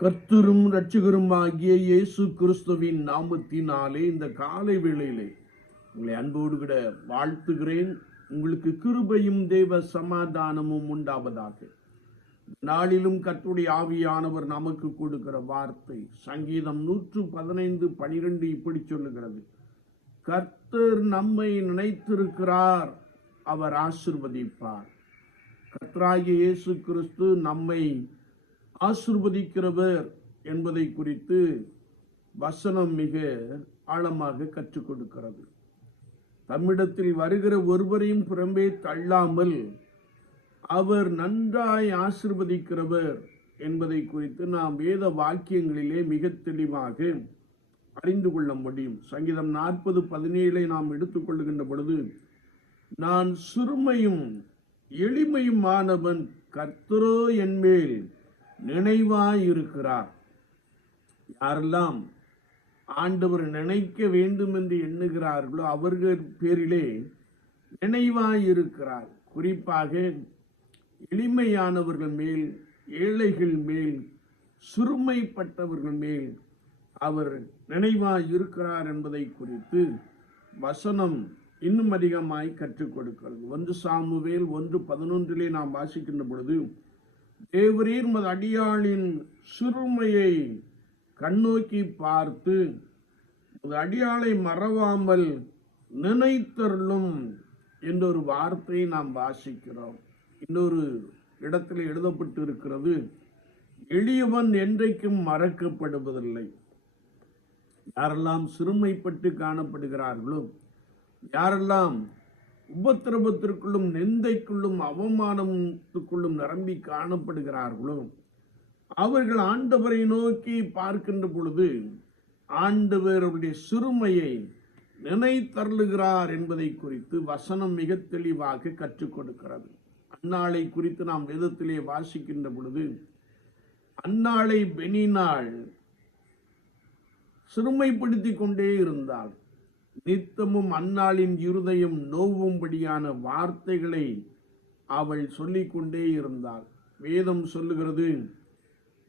கர்த்தரும் ரட்சகரும் ஆகிய இயேசு கிறிஸ்துவின் நாமத்தினாலே இந்த காலை வேளையிலே உங்களை அன்போடு கூட வாழ்த்துகிறேன். உங்களுக்கு கிருபையும் தேவ சமாதானமும் உண்டாவதாக. நாளிலும் கத்துடைய ஆவியானவர் நமக்கு கொடுக்கிற வார்த்தை சங்கீதம் நூற்று பதினைந்து பனிரெண்டு இப்படி சொல்லுகிறது. கர்த்தர் நம்மை நினைத்திருக்கிறார் அவர் ஆசிர்வதிப்பார். கர்த்தராகிய இயேசு கிறிஸ்து நம்மை ஆசிர்வதிக்கிறவர் என்பதை குறித்து வசனம் மிக ஆழமாக கற்றுக் கொடுக்கிறது. தம்மிடத்தில் வருகிற ஒருவரையும் புறம்பே தள்ளாமல் அவர் நன்றாய் ஆசிர்வதிக்கிறவர் என்பதை குறித்து நாம் வேத வாக்கியங்களிலே மிக தெளிவாக அறிந்து கொள்ள முடியும். சங்கீதம் நாற்பது பதினேழை நாம் எடுத்துக்கொள்கின்ற பொழுது நான் சிறுமையும் எளிமையுமானவன் கர்த்தரோ என்மேல் நினைவாயிருக்கிறார். யாரெல்லாம் ஆண்டவர் நினைக்க வேண்டும் என்று எண்ணுகிறார்களோ அவர்கள் பேரிலே நினைவாயிருக்கிறார். குறிப்பாக எளிமையானவர்கள் மேல் ஏழைகள் மேல் சுருமைப்பட்டவர்கள் மேல் அவர் நினைவாய் இருக்கிறார் என்பதை குறித்து வசனம் இன்னும் அதிகமாய் கற்றுக் கொடுக்கிறது. ஒன்று சாமுவேல் ஒன்று பதினொன்றிலே நாம் வாசிக்கின்ற பொழுது தேவரீர் மது அடியாளின் சிறுமையை கண்ணோக்கி பார்த்து மது அடியாளை மறவாமல் நினைத்தருளும் என்ற ஒரு வார்த்தையை நாம் வாசிக்கிறோம். இன்னொரு இடத்தில் எழுதப்பட்டு இருக்கிறது எளியவன் என்றைக்கும் மறக்கப்படுவதில்லை. யாரெல்லாம் சிறுமைப்பட்டு காணப்படுகிறார்களோ யாரெல்லாம் உபத்திரவத்திற்குள்ளும் நிந்தைக்குள்ளும் அவமானத்துக்குள்ளும் நிரம்பி காணப்படுகிறார்களோ? அவர்கள் ஆண்டவரை நோக்கி பார்க்கின்ற பொழுது ஆண்டவருடைய சிறுமையை நினைத்தருளுகிறார் என்பதை குறித்து வசனம் மிக தெளிவாக கற்றுக் கொடுக்கிறது. அந்நாளை குறித்து நாம் வேதத்திலே வாசிக்கின்ற பொழுது அந்நாளை பெனினாள் சிறுமைப்படுத்தி கொண்டே இருந்தாள் நித்தமும் அன்னாளின் இருதயம் நோவும்படியான வார்த்தைகளை அவள் சொல்லிக்கொண்டே இருந்தாள். வேதம் சொல்லுகிறது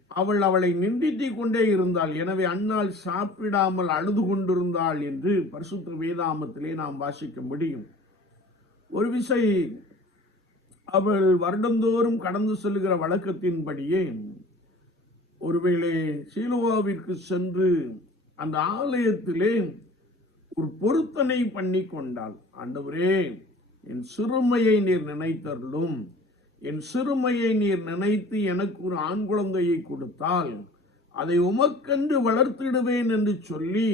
அவள் அவளை நிந்தித்திக் கொண்டே இருந்தாள். எனவே அன்னாள் சாப்பிடாமல் அழுது கொண்டிருந்தாள் என்று பரிசுத்த வேதாமத்திலே நாம் வாசிக்க முடியும். ஒரு விசை அவள் வருடந்தோறும் கடந்து செல்கிற வழக்கத்தின்படியே ஒருவேளை சீலுவாவிற்கு சென்று அந்த ஆலயத்திலே ஒரு பொருத்தனை பண்ணி கொண்டாள் ஆண்டவரே என் சிறுமையை நீர் நினைத்தருளும். என் சிறுமையை நீர் நினைத்து எனக்கு ஒரு ஆண் குழந்தையை கொடுத்தால் அதை உமக்கென்று வளர்த்திடுவேன் என்று சொல்லி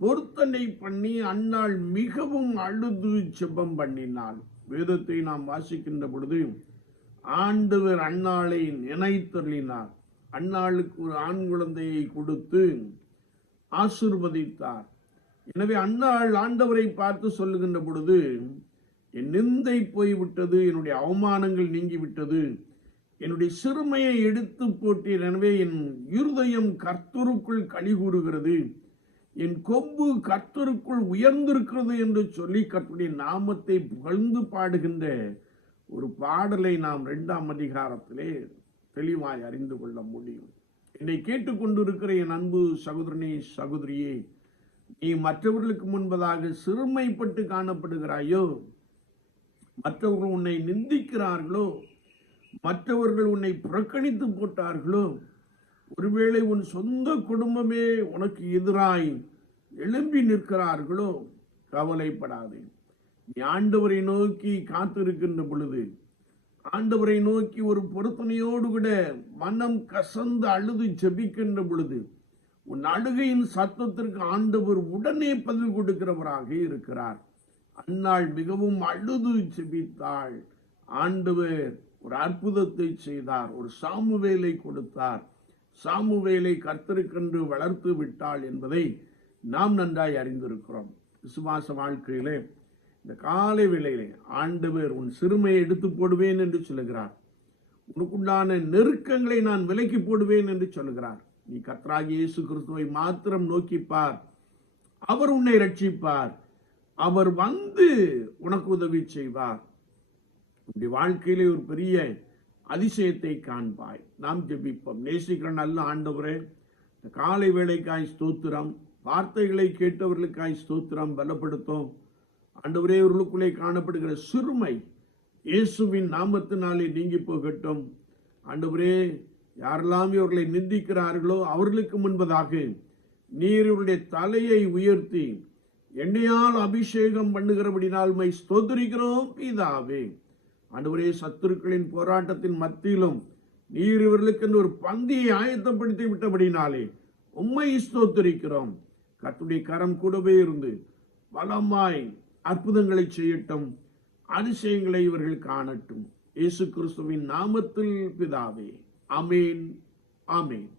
பொருத்தனை பண்ணி அன்னாள் மிகவும் அழுது செபம் பண்ணினாள் வேதத்தை நாம் வாசிக்கின்ற பொழுது ஆண்டவர் அன்னாளை நினைத்தருளினார். அன்னாளுக்கு ஒரு ஆண் குழந்தையை கொடுத்து ஆசிர்வதித்தார். எனவே அன்னாள் ஆண்டவரை பார்த்து சொல்லுகின்ற பொழுது என் நிந்தை போய்விட்டது என்னுடைய அவமானங்கள் நீங்கிவிட்டது. என்னுடைய சிறுமையை எடுத்து போட்டீர் எனவே என் இருதயம் கர்த்தருக்குள் களி கூறுகிறது என் கொம்பு கர்த்தருக்குள் உயர்ந்திருக்கிறது என்று சொல்லி கர்த்தருடைய நாமத்தை புகழ்ந்து பாடுகின்ற ஒரு பாடலை நாம் ரெண்டாம் அதிகாரத்திலே தெளிவாய் அறிந்து கொள்ள முடியும். என்னை கேட்டுக்கொண்டிருக்கிற என் அன்பு சகோதரனே சகோதரியே நீ மற்றவர்களுக்கு முன்பதாக சிறுமைப்பட்டு காணப்படுகிறாயோ? மற்றவர்கள் உன்னை நிந்திக்கிறார்களோ? மற்றவர்கள் உன்னை புறக்கணித்து போட்டார்களோ? ஒருவேளை உன் சொந்த குடும்பமே உனக்கு எதிராய் எழும்பி நிற்கிறார்களோ? கவலைப்படாதே. நீ ஆண்டவரை நோக்கி காத்திருக்கின்ற பொழுது ஆண்டவரை நோக்கி ஒரு பொருத்தனையோடு கூட மனம் கசந்து அழுது ஜெபிக்கின்ற பொழுது உன் அழுகையின் சத்தத்திற்கு ஆண்டவர் உடனே பதில் கொடுக்கிறவராக இருக்கிறார். அன்னாள் மிகவும் அழுது ஜெபித்தாள். ஆண்டவர் ஒரு அற்புதத்தை செய்தார் ஒரு சாமுவேலை கொடுத்தார். சாமுவேலை கர்த்தருக்கென்று வளர்த்து விட்டாள் என்பதை நாம் நன்றாய் அறிந்திருக்கிறோம். விசுவாச வாழ்க்கையிலே இந்த காலை வேளையிலே ஆண்டவர் உன் சிறுமையை எடுத்து போடுவேன் என்று சொல்லுகிறார். உனக்குண்டான நெருக்கங்களை நான் விலக்கி போடுவேன் என்று சொல்லுகிறார். நீ கத்ராகி இயேசு கிறிஸ்துவை மாத்திரம் நோக்கிப்பார் அவர் உன்னை ரட்சிப்பார் அவர் வந்து உனக்கு உதவி செய்வார். உன்னுடைய வாழ்க்கையிலே ஒரு பெரிய அதிசயத்தை காண்பாய். நாம் ஜெபிப்போம். நேசிக்கிற நல்ல ஆண்டவரே இந்த காலை வேலைக்காய் ஸ்தோத்திரம் வார்த்தைகளை கேட்டவர்களுக்காய் ஸ்தோத்திரம் பலப்படுத்தும். ஆண்டவரே இவர்களுக்குள்ளே காணப்படுகிற சிறுமை இயேசுவின் நாமத்தினாலே நீங்கி போகட்டும். ஆண்டவரே யாரெல்லாம் இவர்களை நிந்திக்கிறார்களோ அவர்களுக்கு முன்பதாக நீர் இவருடைய தலையை உயர்த்தி எண்ணெயால் அபிஷேகம் பண்ணுகிறபடினால் மை ஸ்தோத்திரிக்கிறோம் பிதாவே. அன்றுவரே சத்துருக்களின் போராட்டத்தின் மத்தியிலும் நீர் இவர்களுக்கு ஒரு பந்தியை ஆயத்தப்படுத்தி விட்டபடினாலே உம்மை ஸ்தோத்திரிக்கிறோம். கத்துடைய கரம் கூடவே இருந்து பலமாய் அற்புதங்களை செய்யட்டும் அதிசயங்களை இவர்கள் காணட்டும். இயேசு கிறிஸ்துவின் நாமத்தில் பிதாவே. আমিন আমিন